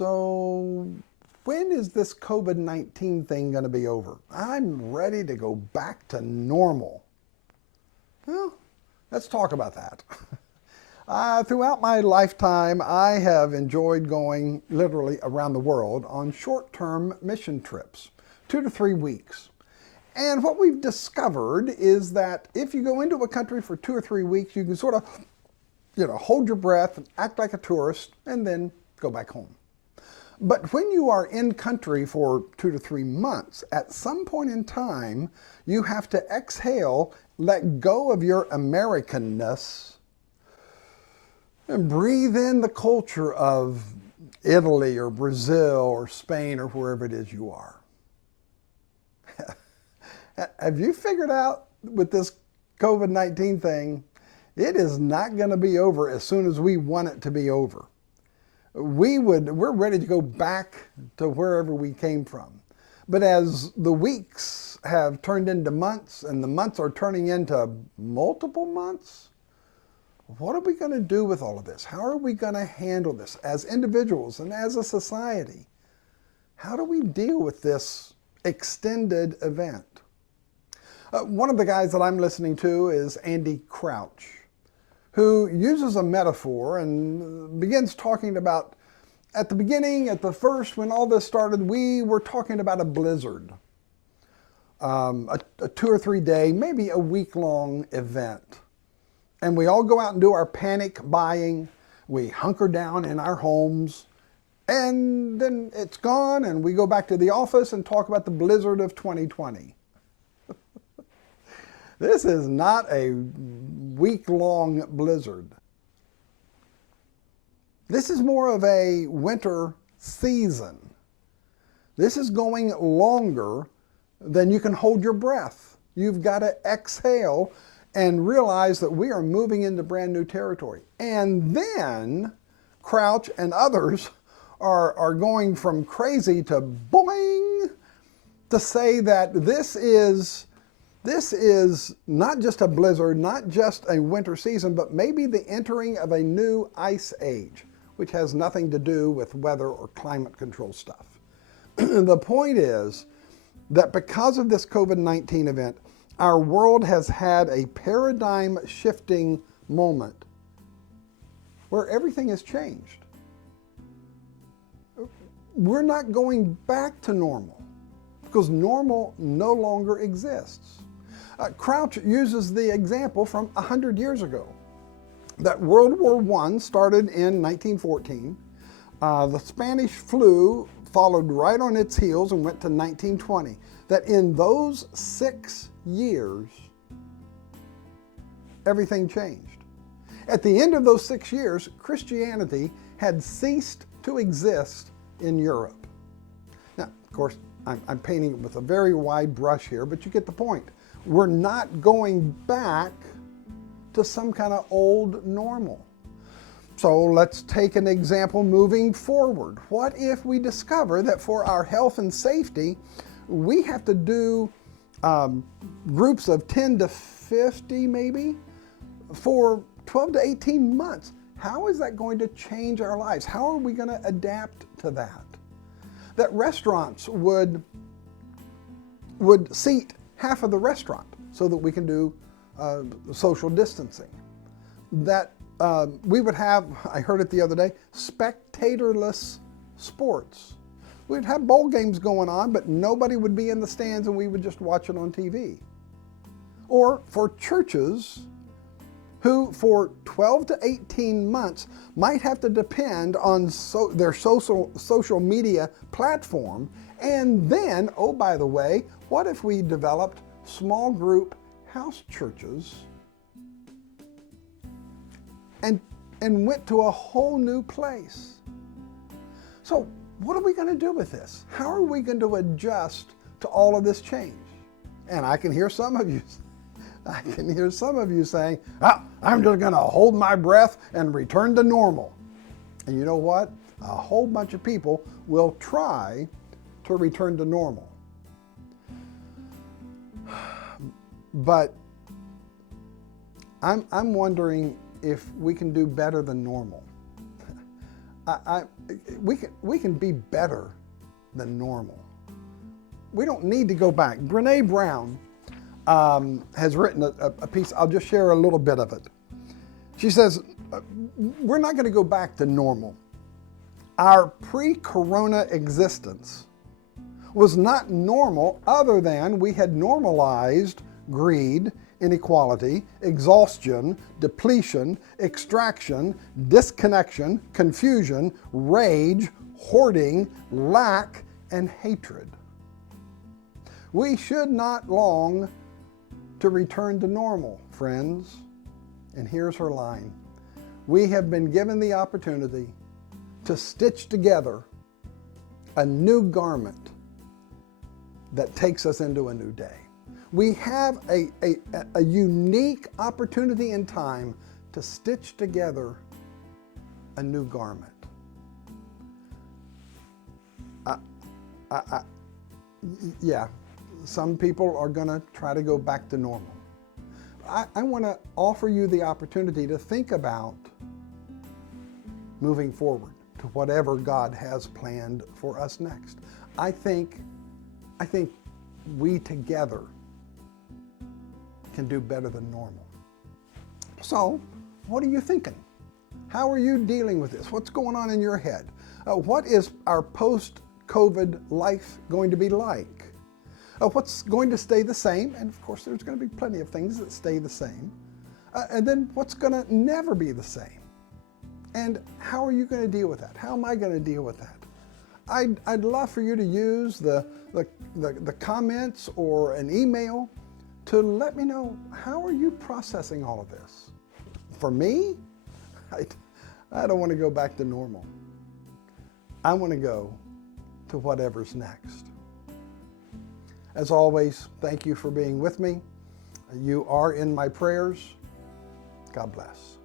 So when is this COVID-19 thing going to be over? I'm ready to go back to normal. Well, let's talk about that. Throughout my lifetime, I have enjoyed going literally around the world on short-term mission trips, 2 to 3 weeks. And what we've discovered is that if you go into a country for 2 or 3 weeks, you can sort of, hold your breath and act like a tourist and then go back home. But when you are in country for 2 to 3 months, at some point in time, you have to exhale, let go of your Americanness, and breathe in the culture of Italy or Brazil or Spain or wherever it is you are. Have you figured out with this COVID-19 thing, it is not going to be over as soon as we want it to be over. We're ready to go back to wherever we came from. But as the weeks have turned into months and the months are turning into multiple months, what are we going to do with all of this? How are we going to handle this as individuals and as a society? How do we deal with this extended event? One of the guys that I'm listening to is Andy Crouch, who uses a metaphor and begins talking about, at the beginning, at the first, when all this started, we were talking about a blizzard, a 2 or 3 day, maybe a week-long event. And we all go out and do our panic buying. We hunker down in our homes, and then it's gone, and we go back to the office and talk about the blizzard of 2020. This is not a week-long blizzard. This is more of a winter season. This is going longer than you can hold your breath. You've got to exhale and realize that we are moving into brand new territory. And then Crouch and others are going from crazy to boing to say that this is not just a blizzard, not just a winter season, but maybe the entering of a new ice age, which has nothing to do with weather or climate control stuff. The point is that because of this COVID-19 event, our world has had a paradigm-shifting moment where everything has changed. We're not going back to normal because normal no longer exists. Crouch uses the example from 100 years ago, that World War I started in 1914. The Spanish flu followed right on its heels and went to 1920. That in those 6 years, everything changed. At the end of those 6 years, Christianity had ceased to exist in Europe. Now, of course, I'm painting it with a very wide brush here, but you get the point. We're not going back to some kind of old normal. So let's take an example moving forward. What if we discover that for our health and safety, we have to do groups of 10 to 50 maybe for 12 to 18 months? How is that going to change our lives? How are we going to adapt to that? That restaurants would seat half of the restaurant so that we can do social distancing. That we would have, I heard it the other day, spectatorless sports. We'd have bowl games going on, but nobody would be in the stands and we would just watch it on TV. Or for churches who for 12 to 18 months might have to depend on their social media platform. And then, oh, by the way, what if we developed small group house churches and went to a whole new place? So what are we going to do with this? How are we going to adjust to all of this change? And I can hear some of you saying, I'm just going to hold my breath and return to normal. And you know what? A whole bunch of people will try to return to normal. But I'm wondering if we can do better than normal. I, we can be better than normal. We don't need to go back. Brene Brown has written a piece. I'll just share a little bit of it. She says, we're not going to go back to normal. Our pre-corona existence was not normal other than we had normalized greed, inequality, exhaustion, depletion, extraction, disconnection, confusion, rage, hoarding, lack, and hatred. We should not long to return to normal, friends. And here's her line. We have been given the opportunity to stitch together a new garment that takes us into a new day. We have a unique opportunity in time to stitch together a new garment. Yeah, some people are going to try to go back to normal. I want to offer you the opportunity to think about moving forward to whatever God has planned for us next. I think we together can do better than normal. So, what are you thinking? How are you dealing with this? What's going on in your head? What is our post-COVID life going to be like? What's going to stay the same? And of course, there's going to be plenty of things that stay the same. And then what's going to never be the same? And how are you going to deal with that? How am I going to deal with that? I'd love for you to use the comments or an email to let me know, how are you processing all of this? For me, I don't want to go back to normal. I want to go to whatever's next. As always, thank you for being with me. You are in my prayers. God bless.